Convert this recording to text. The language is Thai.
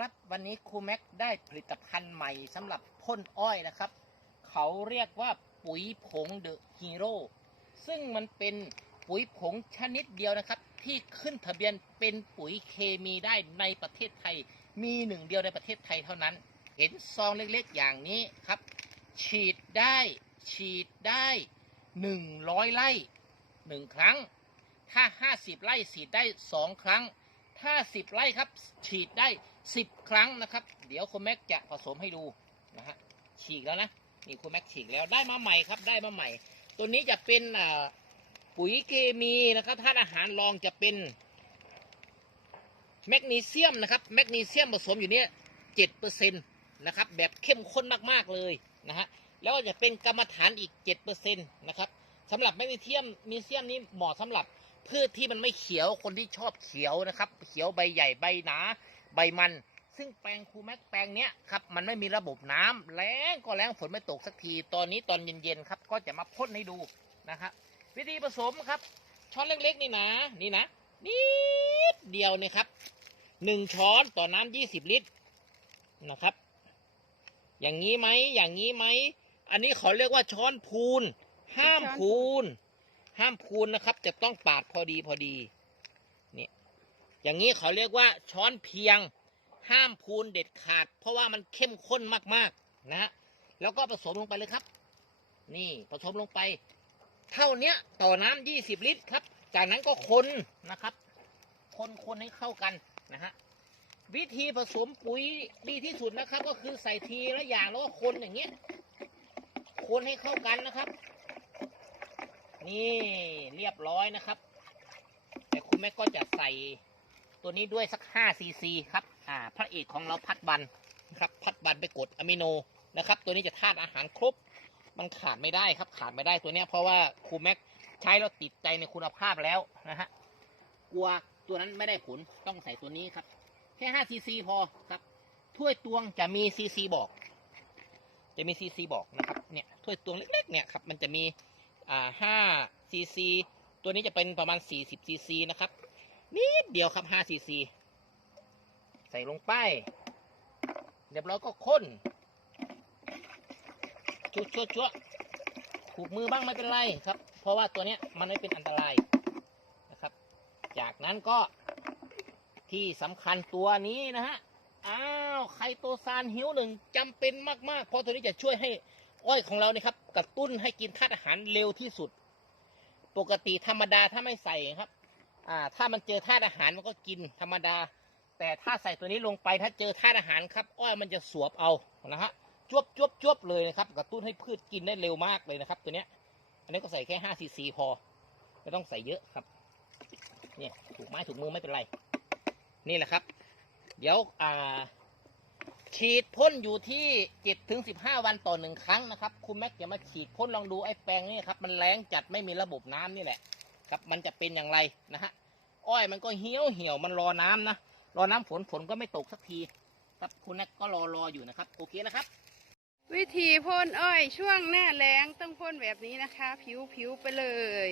ครับวันนี้ครูแม็กได้ผลิตภัณฑ์ใหม่สำหรับพ่นอ้อยนะครับ เขาเรียกว่าปุ๋ยผงเดอะฮีโร่ซึ่งมันเป็นปุ๋ยผงชนิดเดียวนะครับ ที่ขึ้นทะเบียนเป็นปุ๋ยเคมีได้ในประเทศไทย มีหนึ่งเดียวในประเทศไทยเท่านั้น เห็นซองเล็กๆอย่างนี้ครับ ฉีดได้ฉีดได้หนึ่งร้อยไร่หนึ่งครั้ง ถ้าห้าสิบไร่ฉีดได้สองครั้ง ถ้าสิบไร่ครับ ฉีดได้ สิบครั้งนะครับ เดี๋ยวคุณแม็กจะผสมให้ดูนะฮะฉีกแล้วนะนี่คุณแม็กฉีกแล้วได้มาใหม่ครับได้มาใหม่ ตัวนี้จะเป็นปุ๋ยเคมีนะครับธาตุอาหารรองจะเป็นแมกนีเซียมนะครับแมกนีเซียมผสมอยู่เนี้เจ็ดเปอร์เซ็นต์นะครับแบบเข้มข้นมากๆเลยนะฮะแล้วก็จะเป็นกรรมฐานอีกเจ็ดเปอร์เซ็นต์นะครับสำหรับแมกนีเซียมมีเซียมนี้เหมาะสำหรับพืชที่มันไม่เขียวคนที่ชอบเขียวนะครับ เขียวใบใหญ่ใบหนา ใบมัน ซึ่งแปลงคูแม็กแปลงเนี้ยครับมันไม่มีระบบน้ำแล้งก็แล้งฝนไม่ตกสักที ตอนนี้ตอนเย็นๆครับก็จะมาพ่นให้ดูนะครับวิธีผสมครับ ช้อนเล็กๆนี่นะนี่นะนิดเดียวนี่ครับหนึ่งช้อนต่อน้ำยี่สิบลิตรนะครับ อย่างนี้ไหมอย่างนี้ไหมอันนี้เขาเรียกว่าช้อนพูน ห้ามพูน ห้ามพูนนะครับ จะต้องปาดพอดีพอดี อย่างนี้เขาเรียกว่าช้อนเพียงห้ามพูนเด็ดขาด เพราะว่ามันเข้มข้นมากๆนะฮะแล้วก็ผสมลงไปเลยครับ นี่ผสมลงไป เท่าเนี้ยต่อน้ำยี่สิบลิตรครับ จากนั้นก็คนนะครับ คนคนให้เข้ากันนะฮะวิธีผสมปุ๋ยดีที่สุดนะครับ ก็คือใส่ทีละอย่างแล้วก็คนอย่างเงี้ยคนให้เข้ากันนะครับ นี่เรียบร้อยนะครับ แต่คุณแม่ก็จะใส่ ตัวนี้ด้วยสัก5ซีซีครับอ่าพระเอกของเราพัดบันครับพัดบันไปกดอะมิโนนะครับ ตัวนี้จะธาตุอาหารครบ มันขาดไม่ได้ครับขาดไม่ได้ตัวเนี้ยเพราะว่าครูแม็กใช้แล้วติดใจในคุณภาพแล้วนะฮะกลัวตัวนั้นไม่ได้ผลต้องใส่ตัวนี้ครับ แค่5ซีซีพอครับถ้วยตวงจะมีซีซีบอก จะมีซีซีบอกนะครับเนี่ยถ้วยตวงเล็กๆเนี่ยครับมันจะมีอ่าห้าซีซีตัวนี้จะเป็นประมาณสี่สิบซีซีนะครับ นิดเดียวครับห้าซีซีใส่ลงไป เรียบร้อยก็ข้นชุดชุดชุดขูดมือบ้างไม่เป็นไรครับ เพราะว่าตัวเนี้ยมันไม่เป็นอันตรายนะครับ จากนั้นก็ที่สำคัญตัวนี้นะฮะ อ้าวไคโตซานหิวหนึ่งจำเป็นมากๆ เพราะตัวนี้จะช่วยให้อ้อยของเราเนี่ยครับ กระตุ้นให้กินธาตุอาหารเร็วที่สุด ปกติธรรมดาถ้าไม่ใส่ครับ อ่า ถ้ามันเจอธาตุอาหารมันก็กินธรรมดา แต่ถ้าใส่ตัวนี้ลงไปถ้าเจอธาตุอาหารครับ อ้อยมันจะสวบเอานะฮะจวบจวบจวบเลยนะครับ กระตุ้นให้พืชกินได้เร็วมากเลยนะครับ ตัวเนี้ย อันนี้ก็ใส่แค่5ซีซีพอ ไม่ต้องใส่เยอะครับ เนี่ยถูกไม้ถูกมือไม่เป็นไร นี่แหละครับ เดี๋ยวอ่าฉีดพ่นอยู่ที่เจ็ดถึงสิบห้าวันต่อหนึ่งครั้งนะครับ คุณแม็กจะมาฉีดพ่นลองดูไอ้แปลงนี่ครับ มันแรงจัดไม่มีระบบน้ำนี่แหละ ครับมันจะเป็นอย่างไรนะฮะอ้อยมันก็เหี่ยวเหี่ยวมันรอน้ำนะรอน้ำฝนฝนก็ไม่ตกสักทีครับคุณแม็กก็รอรออยู่นะครับ โอเคนะครับ วิธีพ่นอ้อยช่วงหน้าแล้งต้องพ่นแบบนี้นะคะ ผิวผิวๆไปเลย